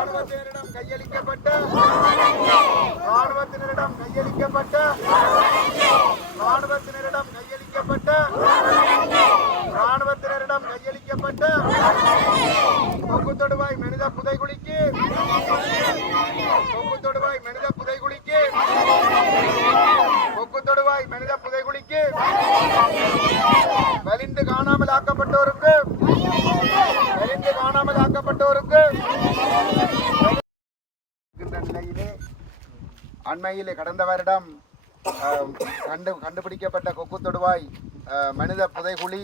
ராணுவத்தினரிடம் கையளிக்கப்பட்ட ராணுவத்தினரிடம் கையளிக்கப்பட்ட ராணுவத்தினரிடம் கையளிக்கப்பட்ட ராணுவத்தினரிடம் கையளிக்கப்பட்ட தொங்கு தொடுவாய் மனித புதைகுழிக்கு தொங்கு தொடுவாய் மனித புதைகுழிக்கு கொக்கு தொடுவாய் மனித புதைகுழிக்கு வலிந்து காணாமல் ஆக்கப்பட்டோருக்கு அண்மையில் கடந்த வருடம் கண்டு கண்டுபிடிக்கப்பட்ட கொக்கு தொடுவாய் மனித புதைகுழி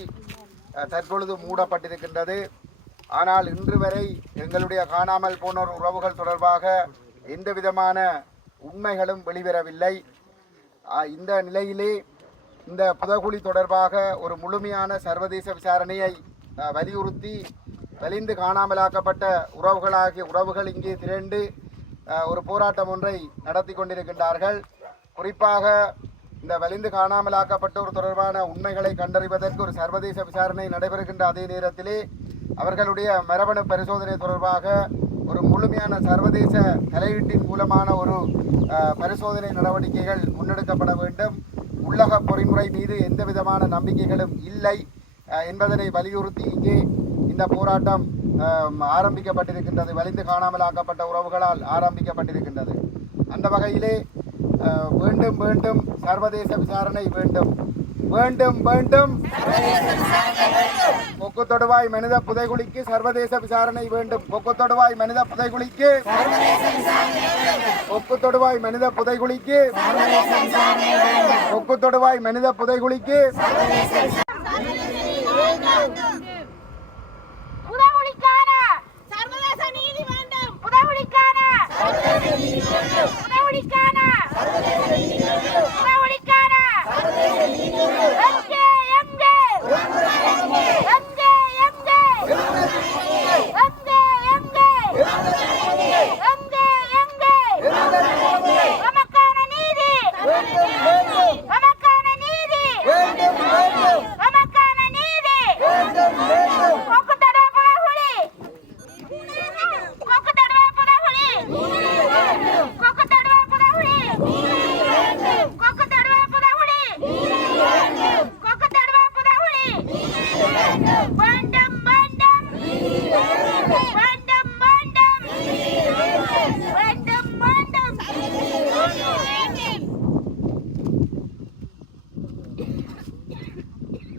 தற்பொழுது மூடப்பட்டிருக்கின்றது. ஆனால் இன்று வரை எங்களுடைய காணாமல் போனோர் உறவுகள் தொடர்பாக எந்த விதமான உண்மைகளும் வெளிவரவில்லை. இந்த நிலையிலே இந்த புதகுழி தொடர்பாக ஒரு முழுமையான சர்வதேச விசாரணையை வலியுறுத்தி வலிந்து காணாமலாக்கப்பட்ட உறவுகளாகிய உறவுகள் இங்கே திரண்டு ஒரு போராட்டம் ஒன்றை நடத்தி கொண்டிருக்கின்றார்கள். குறிப்பாக இந்த வலிந்து காணாமலாக்கப்பட்டோர் தொடர்பான உண்மைகளை கண்டறிவதற்கு ஒரு சர்வதேச விசாரணை நடைபெறுகின்ற அதே நேரத்திலே அவர்களுடைய மரபணு பரிசோதனை தொடர்பாக ஒரு முழுமையான சர்வதேச தலையீட்டின் மூலமான ஒரு பரிசோதனை நடவடிக்கைகள் முன்னெடுக்கப்பட வேண்டும். உள்ளக பொறிமுறை மீது எந்த விதமான நம்பிக்கைகளும் இல்லை என்பதனை வலியுறுத்தி இங்கே இந்த போராட்டம் ஆரம்பிக்கப்பட்டிருக்கின்றது வலிந்து காணாமலாக்கப்பட்ட உறவுகளால் ஆரம்பிக்கப்பட்டிருக்கின்றது. அந்த வகையிலே வேண்டும் வேண்டும் சர்வதேச விசாரணை வேண்டும். வேண்டும் வேண்டும். கொக்கு தொடுவாய் மனித புதைகுழிக்கு சர்வதேச விசாரணை வேண்டும். கொக்கு தொடுவாய் மனித புதைகுழிக்கு கொக்கு தொடுவாய் மனித புதைகுழிக்கு கொக்கு தொடுவாய் மனித புதைகுழிக்கு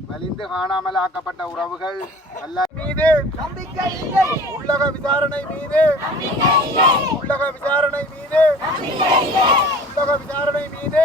வலிந்து காணாமல் ஆக்கப்பட்ட உறவுகள் அல்ல மீது உள்ளக விசாரணை மீது உள்ளக விசாரணை மீது உள்ளக விசாரணை மீது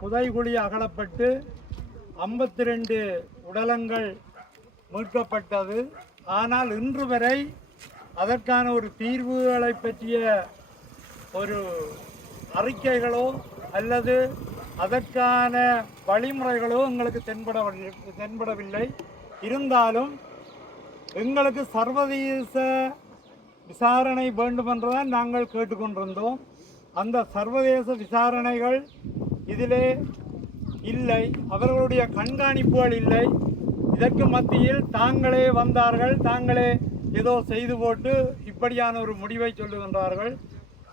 புதைகுழி அகலப்பட்டு ஐம்பத்தி ரெண்டு உடலங்கள் மீட்கப்பட்டது. ஆனால் இன்று வரை அதற்கான ஒரு தீர்வுகளை பற்றிய ஒரு அறிக்கைகளோ அல்லது அதற்கான வழிமுறைகளோ எங்களுக்கு தென்பட தென்படவில்லை. இருந்தாலும் எங்களுக்கு சர்வதேச விசாரணை வேண்டுமென்றுதான் நாங்கள் கேட்டுக்கொண்டிருந்தோம். அந்த சர்வதேச விசாரணைகள் இதிலே இல்லை அவர்களுடைய கண்காணிப்புகள் இல்லை. இதற்கு மத்தியில் தாங்களே வந்தார்கள். தாங்களே ஏதோ செய்து போட்டு இப்படியான ஒரு முடிவை சொல்லுகின்றார்கள்.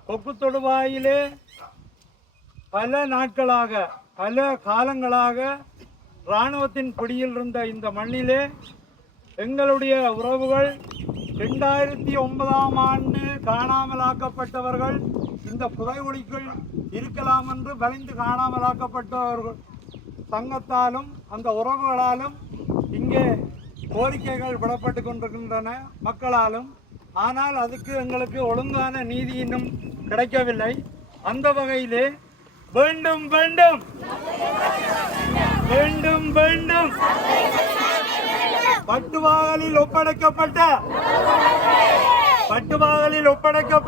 கொக்கு தொடுவாயிலே பல நாட்களாக பல காலங்களாக இராணுவத்தின் பிடியில் இருந்த இந்த மண்ணிலே எங்களுடைய உறவுகள் ரெண்டாயிரத்தி ஒன்பதாம் ஆண்டு காணாமலாக்கப்பட்டவர்கள் இந்த புதை ஒளிக்குள் இருக்கலாம் என்று வலிந்து காணாமலாக்கப்பட்டவர்கள். சங்கத்தாலும் அந்த உறவுகளாலும் இங்கே கோரிக்கைகள் விடப்பட்டு கொண்டிருக்கின்றன மக்களாலும். ஆனால் அதுக்கு எங்களுக்கு ஒழுங்கான நீதி இன்னும் கிடைக்கவில்லை. அந்த வகையிலே வேண்டும் வேண்டும். வேண்டும் வேண்டும். பட்டுவாகலில் ஒப்படைக்கப்பட்ட பட்டுவாகலில் ஒப்படைக்கப்பட்ட